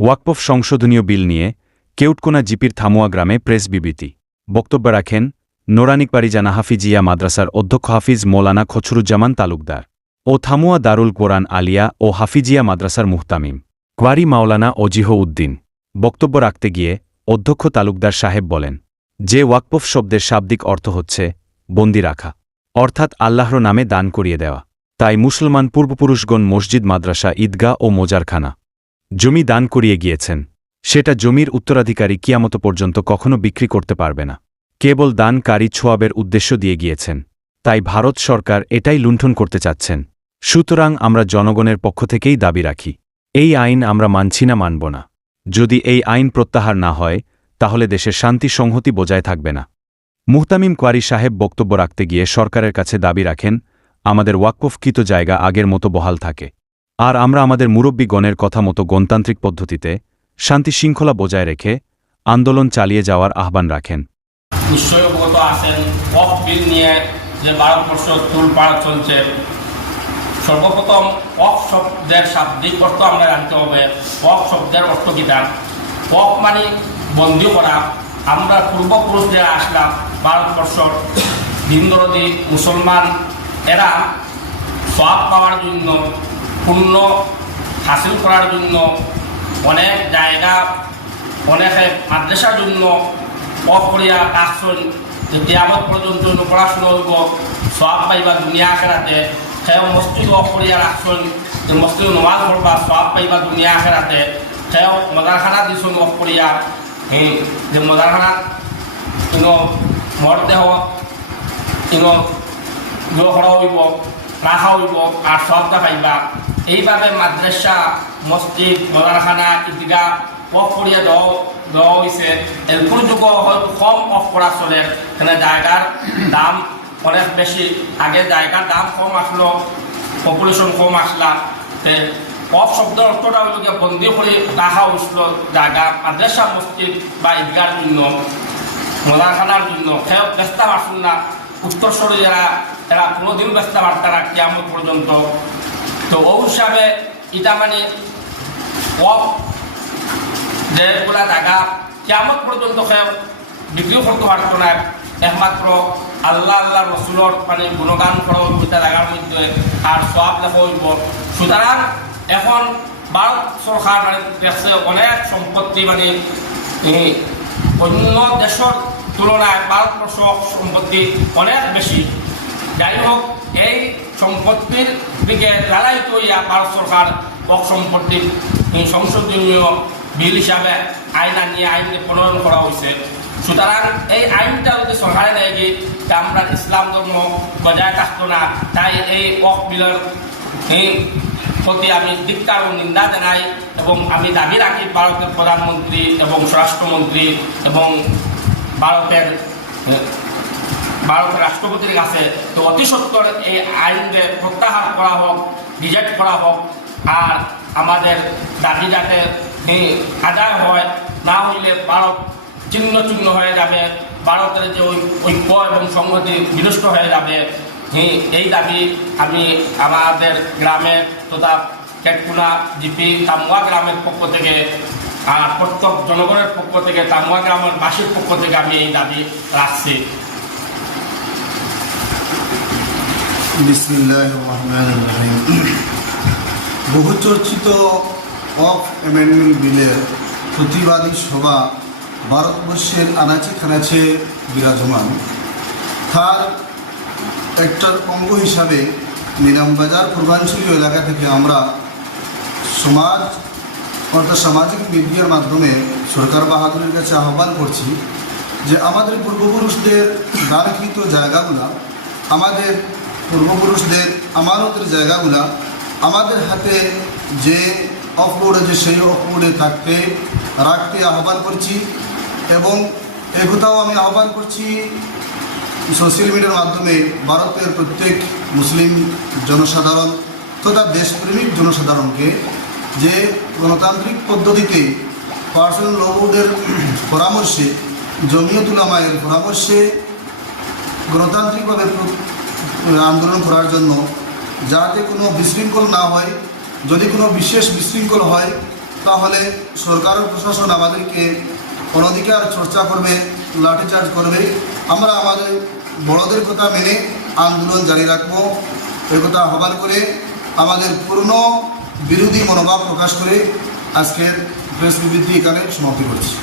ওয়াকফ সংশোধনীয় বিল নিয়ে কেউটকোনা জিপির থামুয়া গ্রামে প্রেস বিবৃতি। বক্তব্য রাখেন নোরানিকবাড়ি জানা হাফিজিয়া মাদ্রাসার অধ্যক্ষ হাফিজ মৌলানা খছরুজ্জামান তালুকদার ও থামুয়া দারুল কোরআন আলিয়া ও হাফিজিয়া মাদ্রাসার মুহতামিম কোয়ারি মাওলানা অজিহ উদ্দিন। বক্তব্য রাখতে গিয়ে অধ্যক্ষ তালুকদার সাহেব বলেন যে ওয়াকফ শব্দের শাব্দিক অর্থ হচ্ছে বন্দী রাখা, অর্থাৎ আল্লাহর নামে দান করিয়ে দেওয়া। তাই মুসলমান পূর্বপুরুষগণ মসজিদ, মাদ্রাসা, ঈদগাহ ও মোজারখানা জমি দান করিয়ে গিয়েছেন। সেটা জমির উত্তরাধিকারী কিয়ামত পর্যন্ত কখনো বিক্রি করতে পারবে না। কেবল দানকারী ছোয়াবের উদ্দেশ্য দিয়ে গিয়েছেন। তাই ভারত সরকার এটাই লুণ্ঠন করতে চাচ্ছেন। সুতরাং আমরা জনগণের পক্ষ থেকেই দাবি রাখি, এই আইন আমরা মানছি না, মানব না। যদি এই আইন প্রত্যাহার না হয় তাহলে দেশের শান্তি সংহতি বজায় থাকবে না। মুহতামিম কোয়ারি সাহেব বক্তব্য রাখতে গিয়ে সরকারের কাছে দাবি রাখেন আমাদের ওয়াকফকৃত জায়গা আগের মতো বহাল থাকে, আর আমরা আমাদের মুরব্বীগণের কথা মতো গণতান্ত্রিক পদ্ধতিতে শান্তি শৃঙ্খলা বজায় রেখে আন্দোলন চালিয়ে যাওয়ার আহ্বান রাখেন। নিশ্চয়ই অবগত আছেন ওয়াকফ বিল নিয়ে যে ভারতবর্ষ তোলপাড় চলছে। সর্বপ্রথম ওয়াকফ শব্দের শাব্দিক অর্থ আমরা জানতে হবে। ওয়াকফ শব্দের অর্থ কিটা? ওয়াকফ মানে বন্দী করা। আমরা পূর্বপুরুষ যারা আসলাম ভারতবর্ষর দিনদরদি মুসলমান, এরা সওয়াব পাওয়ার জন্য, পুণ্য হাসিল করার জন্য অনেক জায়গা, অনেকে মাদ্রাসার জন্য ওয়াকফ করিয়া রাখছেন যে কিয়ামত পর্যন্ত পড়াশোনা হইব, সওয়াব পাইবা দুনিয়া আখিরাতে। সেও মসজিদ ওয়াকফ করিয়া রাখছেন যে মসজিদ নমাজ পড়বা, সওয়াব পাইবা দুনিয়া আখিরাতে। সেও মজারখানা দিছেন ওয়াকফ করিয়া, যে মজারখানা মরদেহ করা হইব, রাখা হইব, আর সবটা পাইবা। এইভাবে মাদ্রাসা, মসজিদ, মজারখানা, ঈদগাহ ওয়াকফ করিয়া দেওয়া হয়েছে। এরপর যুগ হয়তো কম ওয়াকফ করা চলে, এখানে জায়গার দাম অনেক বেশি। আগে জায়গার দাম কম আসলো, পপুলেশন কম আসলা। ওয়াকফ শব্দের অর্থটা হইল গিয়ে বন্দী করে রাখা হয়েছিল জায়গা, মাদ্রাসা, মসজিদ বা ঈদগার জন্য, মজারখানার জন্য। সেও ব্যস্ত আসুন না উত্তরস্বরে এরা কোনোদিন ব্যস্ত পারত না কিয়ামত পর্যন্ত। তো ও হিসাবে এটা মানে ওয়াকফ যেগুলা জায়গা কিয়ামত পর্যন্ত সেও বিক্রিও করতে পারত না। একমাত্র আল্লাহ রসুলর মানে গুণগান করা হইব এটা জায়গার মধ্যে, আর সওয়াব লেখা হইব। সুতরাং এখন ভারত সরকার মানে দেখছে অনেক সম্পত্তি মানে অন্য দেশের তুলনায় ভারতবর্ষ সম্পত্তি অনেক বেশি। যাই হোক, এই সম্পত্তির দিকে লালায়িত হইয়া ভারত সরকার ওয়াকফ সম্পত্তির সংশোধনীয় বিল হিসাবে আইন নিয়ে আইনে প্রণয়ন করা হয়েছে। সুতরাং এই আইনটা যদি সরকারে নেয় গিয়ে আমরা ইসলাম ধর্ম বজায় থাকতো না। তাই এই ওয়াকফ বিলের প্রতি আমি ধিক্কার ও নিন্দা জানাই এবং আমি দাবি রাখি ভারতের প্রধানমন্ত্রী এবং স্বরাষ্ট্রমন্ত্রী এবং ভারতের রাষ্ট্রপতির কাছে তো অতি সত্বর এই আইনকে প্রত্যাহার করা হোক, রিজেক্ট করা হোক, আর আমাদের দাবি যাতে আদায় হয়। না হইলে ভারত ছিন্ন চূর্ণ হয়ে যাবে, ভারতের যে ঐক্য এবং সংহতি বিনষ্ট হয়ে যাবে। এই দাবি আমি আমাদের গ্রামের তথা কেটকুনা জিপি তামুয়া গ্রামের পক্ষ থেকে আর প্রত্যেক জনগণের পক্ষ থেকে, তামুয়া গ্রামের বাসীর পক্ষ থেকে আমি এই দাবি রাখছি। বিসমিল্লাহির রহমানির রহিম। বহুচর্চিত ওয়াকফ অ্যামেন্ডমেন্ট বিলের প্রতিবাদী সভা ভারতবর্ষের আনাচে খানাচে বিরাজমান। তার একটা অঙ্গ হিসাবে নিলামবাজার পূর্বাঞ্চলীয় এলাকা থেকে আমরা সমাজ অর্থাৎ সামাজিক মিডিয়ার মাধ্যমে সরকার বাহাদুরের কাছে আহ্বান করছি যে আমাদের পূর্বপুরুষদের দানকৃত জায়গাগুলা, আমাদের পূর্বপুরুষদের আমানতের জায়গাগুলা আমাদের হাতে যে অফ বোর্ডে যে সেই অফ বোর্ডে রাখতে আহ্বান করছি। এবং একথাও আমি আহ্বান করছি সোশ্যাল মিডিয়ার মাধ্যমে ভারতের প্রত্যেক মুসলিম জনসাধারণ তথা দেশপ্রেমিক জনসাধারণকে যে গণতান্ত্রিক পদ্ধতিতে পার্সোনাল ল বোর্ডের পরামর্শে, জমিয়ত উলামায়ের পরামর্শে গণতান্ত্রিকভাবে আন্দোলন করার জন্য, যাতে কোনো বিশৃঙ্খল না হয়। যদি কোনো বিশেষ বিশৃঙ্খল হয় তাহলে সরকার ও প্রশাসন আমাদেরকে অনধিকার চর্চা করবে, লাঠিচার্জ করবে। আমরা আমাদের বড়দের কথা মেনে আন্দোলন জারি রাখবো, একথা আহ্বান করে আমাদের পূর্ণ বিরোধী মনোভাব প্রকাশ করে আজকের প্রেস বিবৃতি এখানে সমাপ্তি করছি।